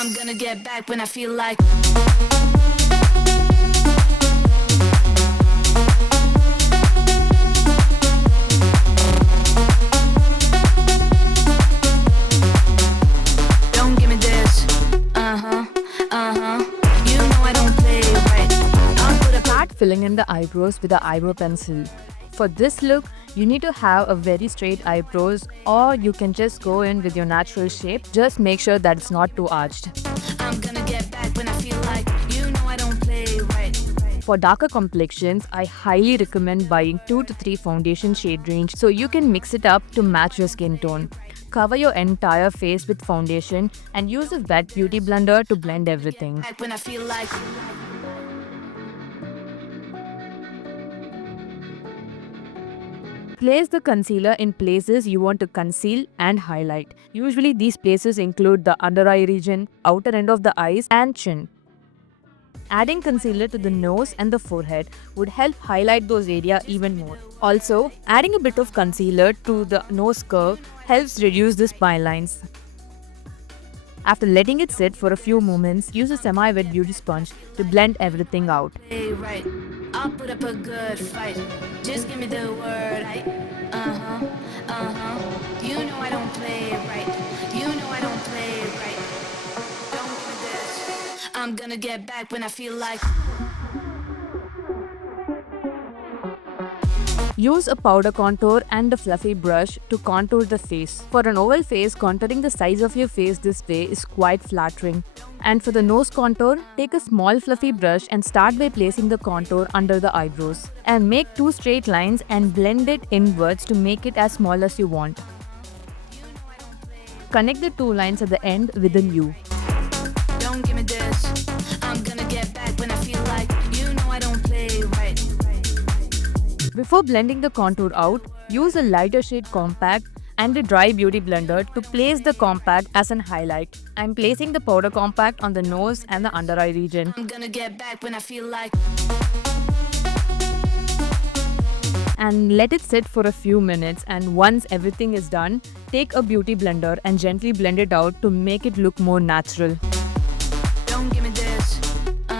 I'm gonna get back when I feel like. Don't give me this. You know I don't play right. I'll put a Start filling in the eyebrows with the eyebrow pencil. For this look, you need to have a very straight eyebrows, or you can just go in with your natural shape. Just make sure that it's not too arched. I'm gonna get back when I feel like. You know I don't play right. For darker complexions, I highly recommend buying 2 to 3 foundation shade range so you can mix it up to match your skin tone. Cover your entire face with foundation and use a wet beauty blender to blend everything. Back when I feel like. Place the concealer in places you want to conceal and highlight. Usually these places include the under eye region, outer end of the eyes and chin. Adding concealer to the nose and the forehead would help highlight those areas even more. Also, adding a bit of concealer to the nose curve helps reduce the spine lines. After letting it sit for a few moments, use a semi-wet beauty sponge to blend everything out. Play right. I'll put up a good fight. Just give me the word. You know I don't play right. You know I don't play right. Don't give me this. I'm gonna get back when I feel like. Use a powder contour and a fluffy brush to contour the face. For an oval face, contouring the size of your face this way is quite flattering. And for the nose contour, take a small fluffy brush and start by placing the contour under the eyebrows. And make 2 straight lines and blend it inwards to make it as small as you want. Connect the 2 lines at the end with a U. Don't give me this. I'm gonna get back when I feel like. You know I don't play right. Before blending the contour out, use a lighter shade compact and a dry beauty blender to place the compact as an highlight. I'm placing the powder compact on the nose and the under eye region. I'm gonna get back when I feel like. And let it sit for a few minutes, and once everything is done, take a beauty blender and gently blend it out to make it look more natural. Don't give me this. You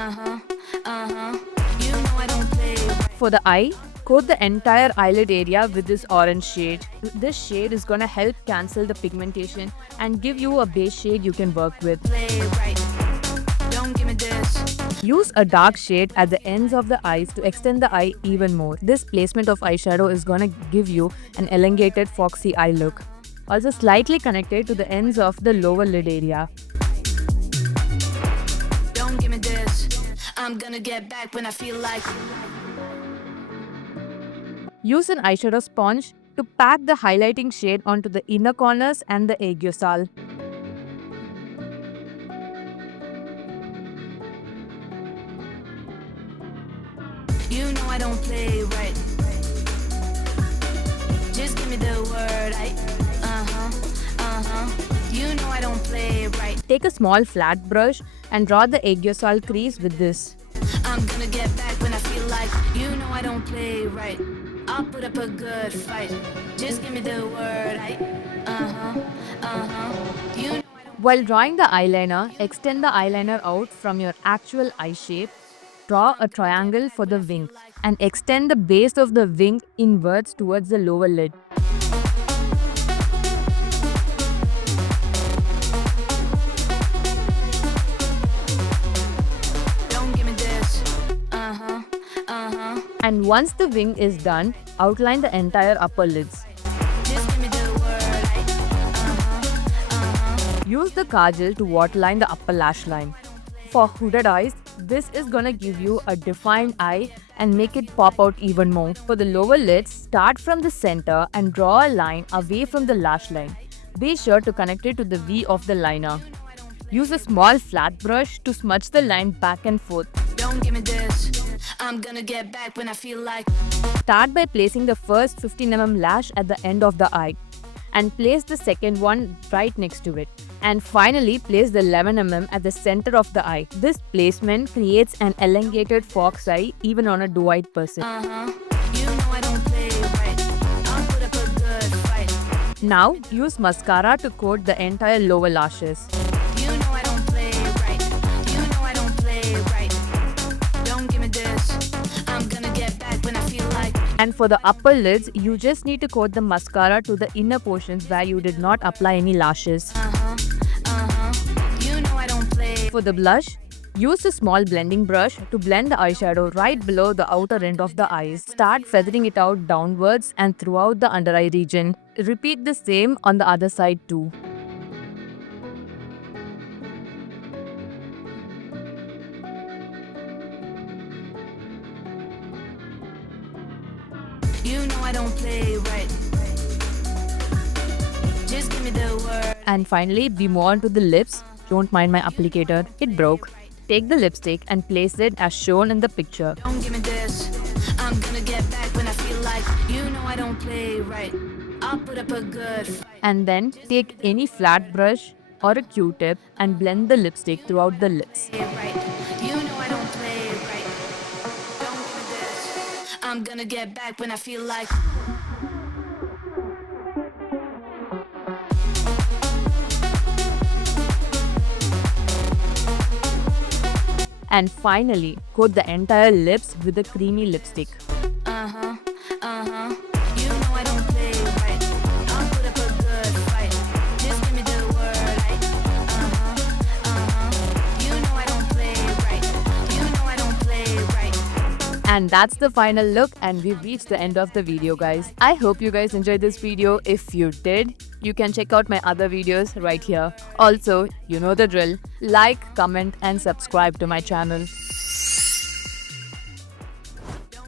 know I don't play right. For the eye, coat the entire eyelid area with this orange shade. This shade is gonna help cancel the pigmentation and give you a base shade you can work with. Play right. Don't give me this. Use a dark shade at the ends of the eyes to extend the eye even more. This placement of eyeshadow is gonna give you an elongated foxy eye look. Also slightly connected to the ends of the lower lid area. Don't give me this. I'm gonna get back when I feel like. Use an eyeshadow sponge to pack the highlighting shade onto the inner corners and the aegosal. You know I don't play right. Just give me the word. You know I don't play right. Take a small flat brush and draw the aegosal crease with this. I'm gonna get back when I feel like. You know I don't play right. I'll put up a good fight. Just give me the word. You know I don't. While drawing the eyeliner, extend the eyeliner out from your actual eye shape. Draw a triangle for the wing and extend the base of the wing inwards towards the lower lid. Don't give me this. And once the wing is done, outline the entire upper lids. Just give me the word. Use the kajal to waterline the upper lash line. For hooded eyes, this is gonna give you a defined eye and make it pop out even more. For the lower lids, start from the center and draw a line away from the lash line. Be sure to connect it to the V of the liner. Use a small flat brush to smudge the line back and forth. Don't give me this. I'm gonna get back when I feel like. Start by placing the first 15 mm lash at the end of the eye and place the second one right next to it. And finally, place the 11 mm at the center of the eye. This placement creates an elongated fox eye even on a doe-eyed person. You know I don't play right. I'll put up a good fight. Now, use mascara to coat the entire lower lashes. You know I don't play And for the upper lids, you just need to coat the mascara to the inner portions where you did not apply any lashes. You know I don't play. For the blush, use a small blending brush to blend the eyeshadow right below the outer end of the eyes. Start feathering it out downwards and throughout the under eye region. Repeat the same on the other side too. You know I don't play right. Just give me the word. And finally, we move on to the lips. Don't mind my applicator, it broke. Take the lipstick and place it as shown in the picture. Don't give me this. I'm gonna get back when I feel like. You know I don't play right. I'll put up a good fight. And then take any flat brush or a Q-tip and blend the lipstick throughout the lips. Play right. You know I don't play right. Don't give me this. I'm gonna get back when I feel like. And finally, coat the entire lips with a creamy lipstick. You know I don't play right. I'll put up a good fight. Just give me the word. Right? You know I don't play right. You know I don't play right. And that's the final look, and we've reached the end of the video, guys. I hope you guys enjoyed this video. If you did, you can check out my other videos right here. Also, you know the drill. Like, comment and subscribe to my channel.